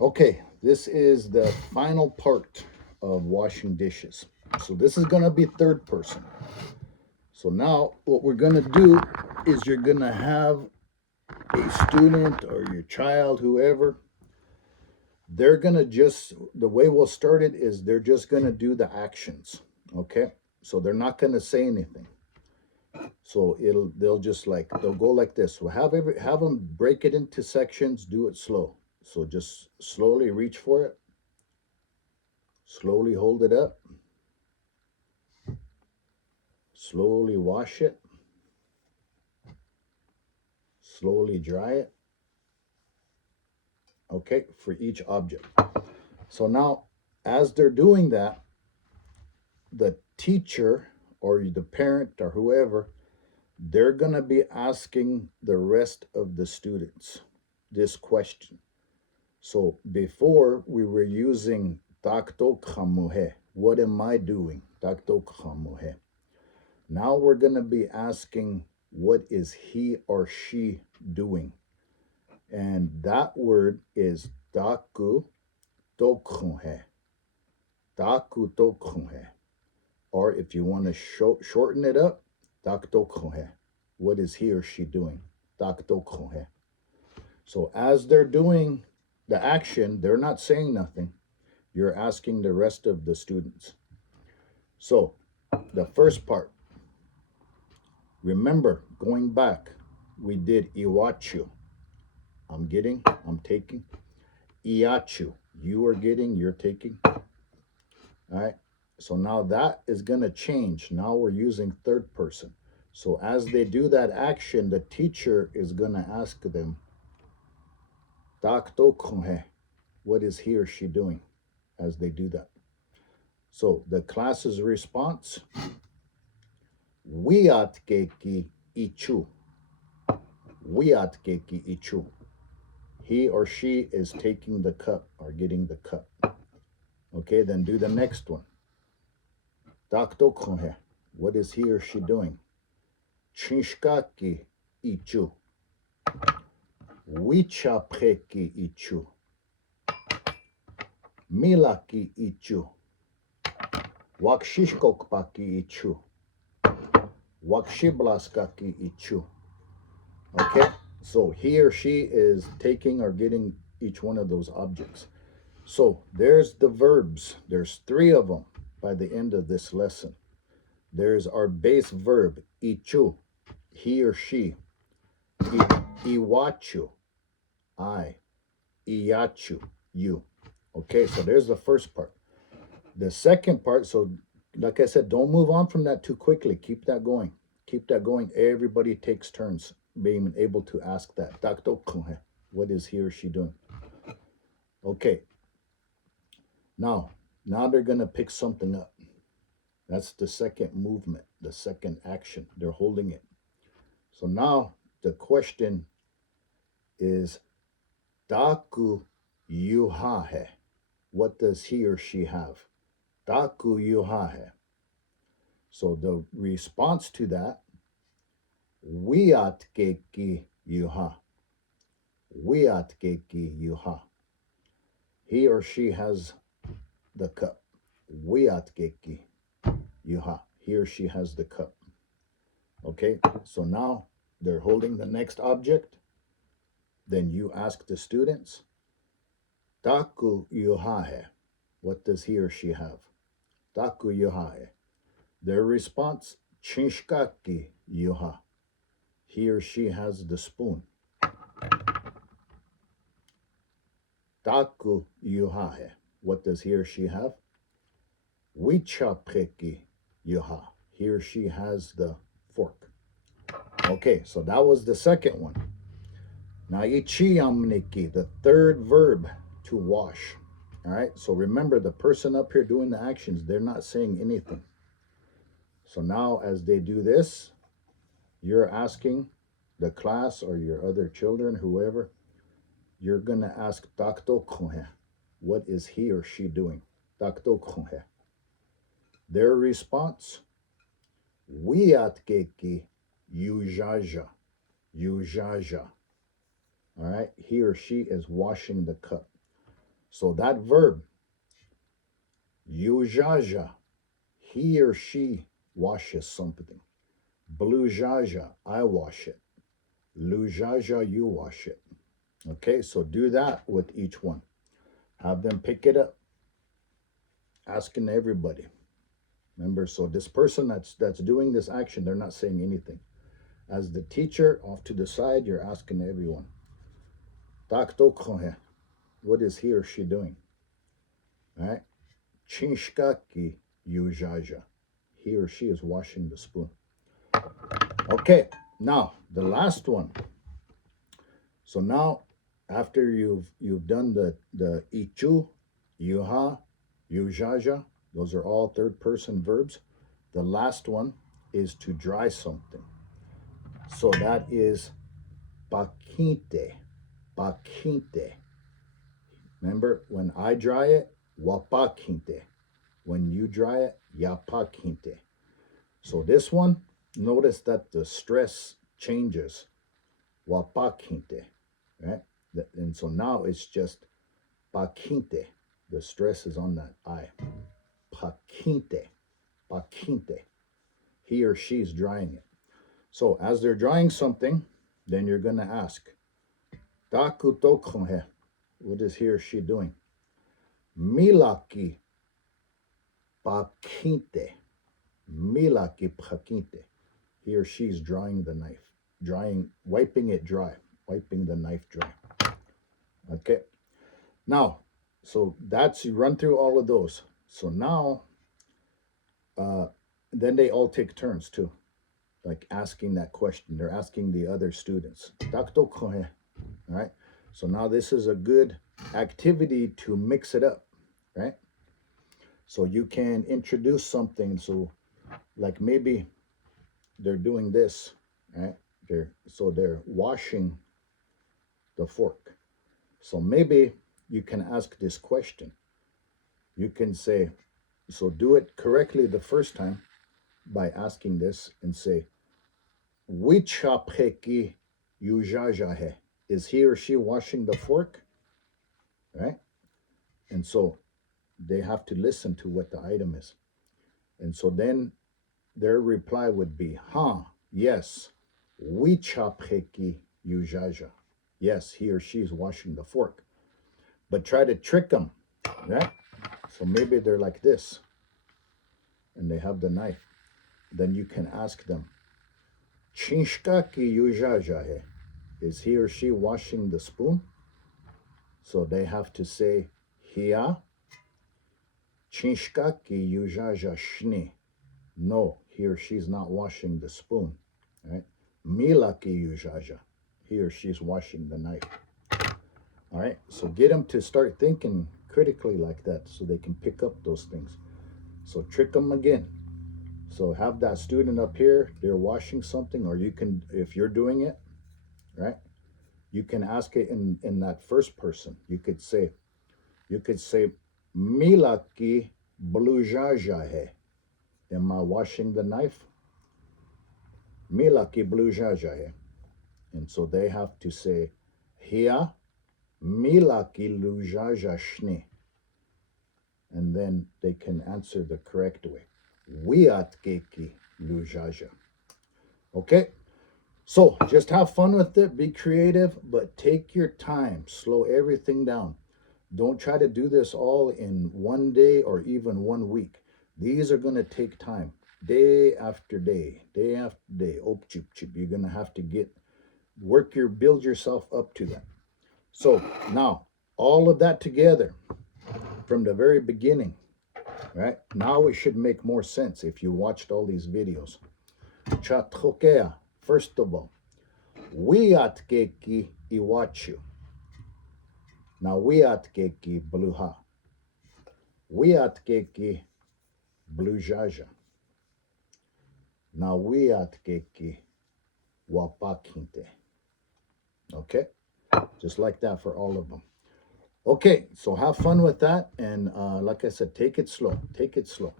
Okay, this is the final part of washing dishes. So this is going to be third person. So now what we're going to do is you're going to have a student or your child, whoever, they're going to just, the way we'll start it is they're just going to do the actions. Okay? So they're not going to say anything. So they'll just like, they'll go like this. So have them break it into sections, do it slow. So just slowly reach for it, slowly hold it up, slowly wash it, slowly dry it. Okay, for each object. So now, as they're doing that, the teacher or the parent or whoever, they're going to be asking the rest of the students this question. So before we were using tak-tókÞuŋ, what am I doing? Tak-tókÞuŋ. Now we're going to be asking, what is he or she doing? And that word is tak-tókÞuŋ. Tak-tókÞuŋ. Or if you want to shorten it up, tak-tókÞuŋ. What is he or she doing? Tak-tókÞuŋ. So as they're doing the action, they're not saying nothing. You're asking the rest of the students. So the first part, remember, going back, we did iwachu. I'm getting, I'm taking. Iyachu, you are getting, you're taking. All right. So now that is going to change. Now we're using third person. So as they do that action, the teacher is going to ask them, tak-tókÞuŋ, what is he or she doing as they do that? So the class's response, Wíyatke ichu. Wíyatke ichu. He or she is taking the cup or getting the cup. Okay, then do the next one. Tak-tókÞuŋ, what is he or she doing? Chinshkaki ichu. Wichapreki ichu. Milaki ichu. Wakshishkokpaki ichu. Wakshiblaskaki ichu. Okay, so he or she is taking or getting each one of those objects. So there's the verbs. There's 3 of them by the end of this lesson. There's our base verb, ichu, he or she. Iwachu, I. Iyachu, you. Okay, so there's the first part. The second part, so like I said, don't move on from that too quickly. Keep that going. Keep that going. Everybody takes turns being able to ask that. Tak-tókÞuŋ, what is he or she doing? Okay. Now they're going to pick something up. That's the second movement, the second action. They're holding it. So now the question is, táku yuhá. What does he or she have? Táku yuhá. So the response to that, Wíyatke yuhá. Wíyatke yuhá. He or she has the cup. Wíyatke yuhá. He or she has the cup. Okay, so now they're holding the next object. Then you ask the students, táku yuhá. What does he or she have? Táku yuhá. Their response, chinshkaki yuhá. He or she has the spoon. Táku yuhá. What does he or she have? Wichapreki yuhá. He or she has the fork. Okay, so that was the second one. Now, ichiyamniki, the third verb, to wash. All right, so remember the person up here doing the actions, they're not saying anything. So now as they do this, you're asking the class or your other children, whoever, you're going to ask tak-tókÞuŋ, what is he or she doing? Tak-tókÞuŋ. Their response, Wíyatke yujája. Yujája. All right, he or she is washing the cup. So that verb, yujája, he or she washes something. Blujája, I wash it. Lujája, you wash it. Okay, so do that with each one. Have them pick it up. Asking everybody. Remember, so this person that's doing this action, they're not saying anything. As the teacher, off to the side, you're asking everyone. Tak-tókÞuŋ, what is he or she doing? All right? Čínskaki yujája, he or she is washing the spoon. Okay, now the last one. So now, after you've done the ichu, yuhá, yujája, those are all third person verbs. The last one is to dry something. So that is pakhíŋte, pakhíŋte. Remember, when I dry it, pakhíŋte. When you dry it, pakhíŋte. So this one, notice that the stress changes. Pakhíŋte, right? And so now it's just pakhíŋte. The stress is on that I. Pakhíŋte, pakhíŋte. He or she is drying it. So as they're drying something, then you're going to ask, tak-tókÞuŋ, what is he or she doing? Milaki pakhíŋte, milaki pakhíŋte. He or she's drying the knife, wiping it dry, wiping the knife dry. Okay. Now, so that's, you run through all of those. So now, then they all take turns too, like asking that question. They're asking the other students. Tak-tókÞuŋ. All right. So now this is a good activity to mix it up, right? So you can introduce something. So like maybe they're doing this, right? They're washing the fork. So maybe you can ask this question. You can say, so do it correctly the first time by asking this and say, Wíyatke yujája, is he or she washing the fork? Right? And so they have to listen to what the item is. And so then their reply would be, yes, Wíyatke yujája. Yes, he or she is washing the fork. But try to trick them, right? So maybe they're like this, and they have the knife. Then you can ask them, Čínskaki yujája, is he or she washing the spoon? So they have to say, hiya. Čínskaki yujája shni. No, he or she's not washing the spoon, right? Milaki yujája, he or she's washing the knife. All right, so get them to start thinking critically like that so they can pick up those things. So trick them again. So have that student up here, they're washing something, or you can, if you're doing it, right, you can ask it in that first person. You could say, Milaki blujája, am I washing the knife? Milaki blujája. And so they have to say, hiya, milaki lujája shni. And then they can answer the correct way. Wíyatke lujája. Okay? So just have fun with it, be creative, but take your time, slow everything down. Don't try to do this all in one day or even 1 week. These are going to take time, day after day, day after day. You're going to have to build yourself up to that. So now, all of that together from the very beginning, right? Now it should make more sense if you watched all these videos. Tak-tókťuŋ, first of all. Wíyatke iwachu. Now Wíyatke blujája. Wíyatke blujája. Now Wíyatke pakhíŋte. Okay? Just like that for all of them. Okay, so have fun with that. And like I said, take it slow. Take it slow.